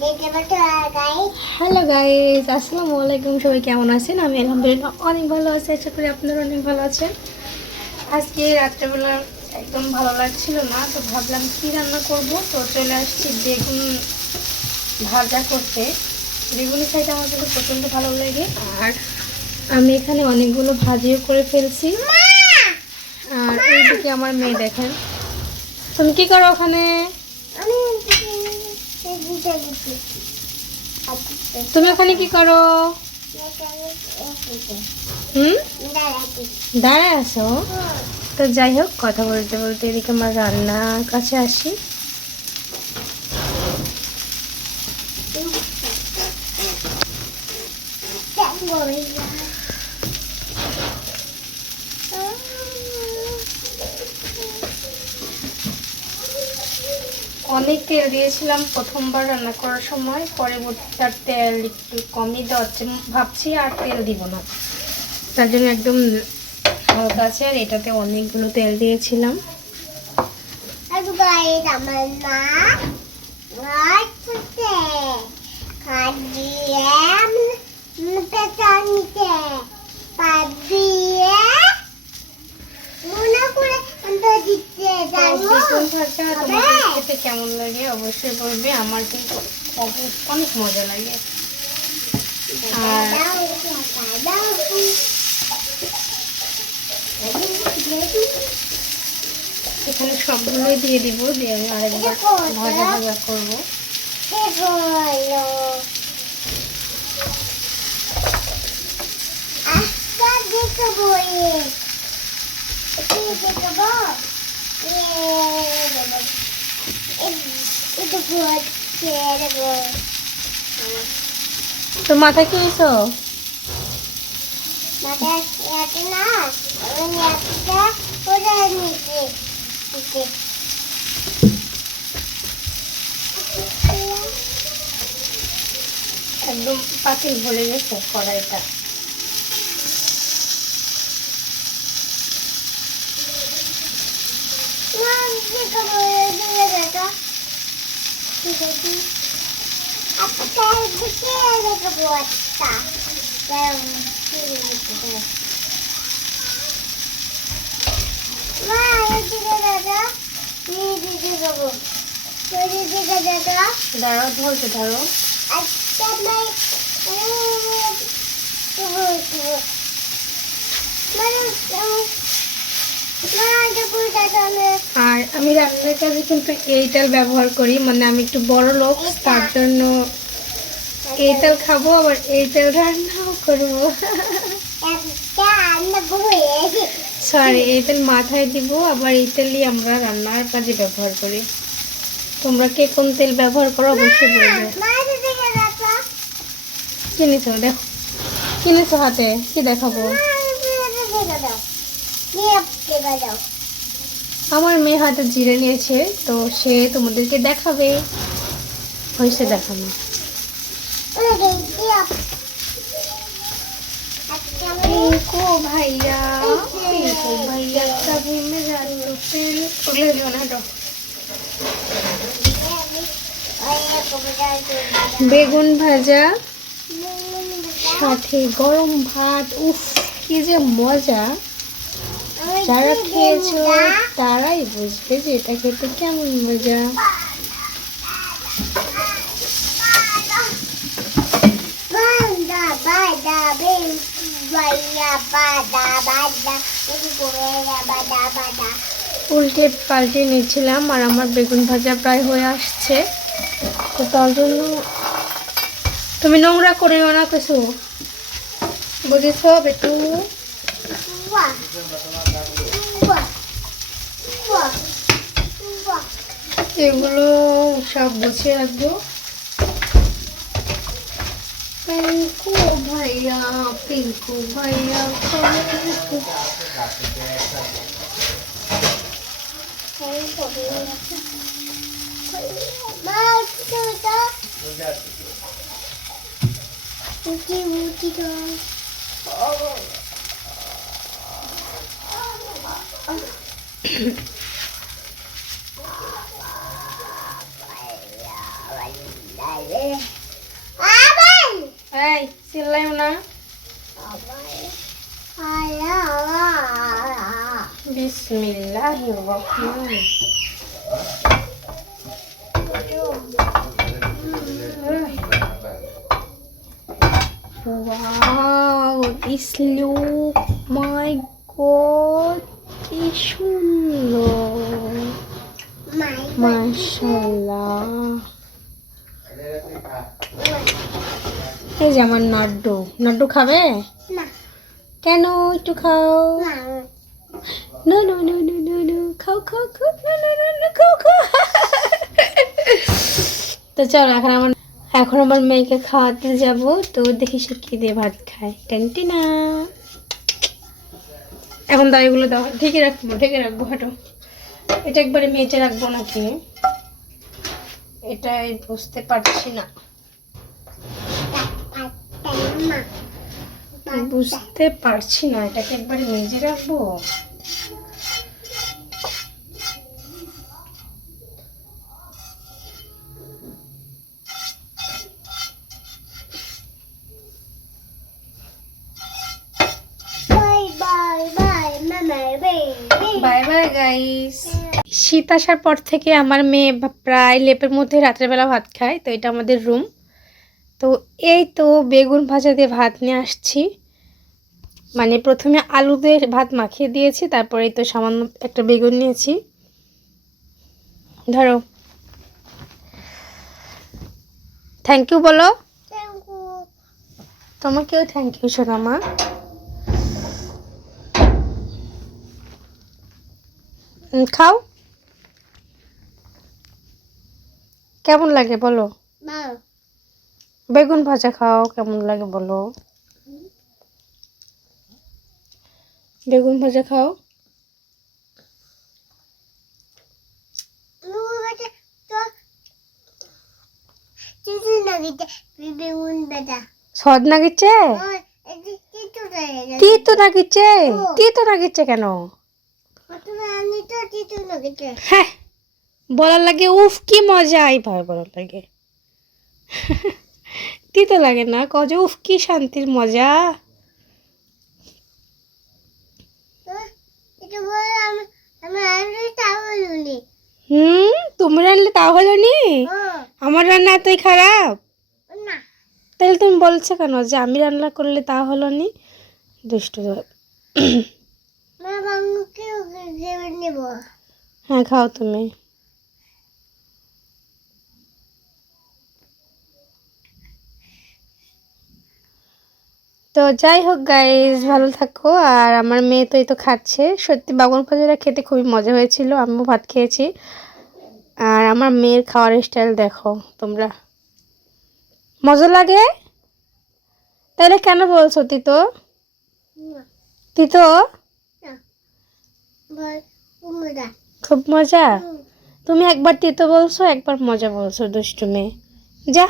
Hello guys, আসসালামু আলাইকুম। সবাই কেমন আছেন? আমি আলহামদুলিল্লাহ অনেক ভালো আছি। আশা করি আপনারা অনেক ভালো আছেন। আজকে রাত্রেবেলা একদম ভালো লাগছিল না, তো ভাবলাম কি রান্না করব। তো চলে আসছি বেগুন ভাজা করতে। বেগুনি খাইতে আমার কিন্তু প্রচণ্ড ভালো লাগে, আর আমি এখানে অনেকগুলো ভাজিও করে ফেলছি। আর এইদিকে আমার মেয়ে, দেখেন। তুমি কি করো ওখানে? তুমি ওখানে কি করো? দাঁড়ায় আছো? তো যাই হোক, কথা বলতে বলতে এদিকে আমার রান্নার কাছে আসি। অনেক তেল দিয়েছিলাম প্রথমবার রান্না করার সময়, পরবর্তীতে আর তেল একটু কমই দেওয়ার ভাবছি, আর তেল দিব না। তার জন্য একদম হালকা আছে, আর এটাতে অনেকগুলো তেল দিয়েছিলাম। খেতে কেমন লাগে অবশ্যই বলবে। আমার কিন্তু অনেক মজা লাগে। আর এখানে সবগুলোই দিয়ে দিব, দিয়ে আমি আরেকবার ভাজা ভাজা করবো। তো মাথা কি হয়েছ? একদম পাতিল ভরে গেছে কড়াইটা। দাঁড়াও, ধরতে ধরো। আর আমি রান্নার কাজে কিন্তু এই তেল ব্যবহার করি, মানে আমি একটু বড় লোক, তার জন্য এই তেল খাবো, আবার এই তেল রান্নাও করবো। সরি, এই তেল মাথায় দিব, আবার এই তেলই আমরা রান্নার কাজে ব্যবহার করি। তোমরা কে কোন তেল ব্যবহার করো অবশ্যই বলবে। কিনেছো? দেখো, কিনেছো হাতে, কি দেখাবো? আমার মেয়ে হাতে জিরে নিয়েছে, তো সে তোমাদেরকে দেখাবে। হয়েছে দেখানো। पिंकू भैया, पिंकू भैया कभी मेरा तेल उगले जो ना डो। বেগুন ভাজা সাথে গরম ভাত, উফ কি যে মজা! যারা খেয়েছো তারাই বুঝবে যে এটা খেতে কেমন মজা। উল্টে পাল্টে নিচ্ছিলাম, আর আমার বেগুন ভাজা প্রায় হয়ে আসছে। তো তার জন্য তুমি নোংরা করিও না কিছু, বুঝেছ বেটু? এগুলো সব গুছিয়ে রাখবো। पिंकू भैया, पिंकू भैया এই চিল্লাইও না। বিসমিল্লাহির রহমানির Wow, this look, my God, কি সুন্দর, মাশাআল্লাহ। এই যে আমার নাড্ডু, নাড্ডু খাবে না কেন? একটু খাও। না no no no no no no, খাও খাও খাও, নো নো নো নো, খাও খাও। তো চলো এখন আমার মেয়েকে খাওয়াতে যাব, তো দেখি সে কি দিয়ে ভাত খায়। টেন্টিনা এখন দাঁড়িয়েগুলো দাও, ঢেকে রাখবো হাঁটো। এটা একবারে মেজে রাখবো নাকি এটাই বুঝতে পারছি না, এটাকে একবারে মেজে রাখবো। Bye bye guys. শীত আসার পর থেকে আমার মেয়ে প্রায় লেপের মধ্যে রাত্রেবেলা ভাত খায়। তো এটা আমাদের রুম। তো এই তো বেগুন ভাজা দিয়ে ভাত নিয়ে আসছি, মানে প্রথমে আলু দিয়ে ভাত মাখিয়ে দিয়েছি, তারপরে তো সামান্য একটা বেগুন নিয়েছি। ধরো, থ্যাংক ইউ বলো। তোমাকেও থ্যাংক ইউ সোনামা। খাও, কেমন লাগে বলো? বেগুন ভাজা খাও, কেমন লাগে বলো? বেগুন ভাজা খাও। সদ নাগিচ্ছে, তিতো নাগিচ্ছে, তিতো নাগিচ্ছে কেন? হ্যাঁ, বলার লাগে উফ কি মজা, এইভাবে বলার লাগে। তিতো লাগে না, কজ উফ কি শান্তির মজা। তুমি রান্নলে তা হলো নি? আমার রান্না এতই খারাপ? তাহলে তুমি বলছো কেন যে আমি রান্না করলে তা হলো নি? দুষ্ট। হ্যাঁ খাও তুমি। তো যাই হোক গাইস, ভালো থাকো। আর আমার মেয়ে তো এই তো খাচ্ছে। সত্যি বাগুন ভাজাটা খেতে খুবই মজা হয়েছিল, আমিও ভাত খেয়েছি। আর আমার মেয়ের খাওয়ার স্টাইল দেখো তোমরা, মজা লাগে? তাহলে কেন বলছো তিতো? তিতো খুব মজা। তুমি একবার তিতো বলছো, একবার মজা বলছো, দুষ্টু মেয়ে। যা।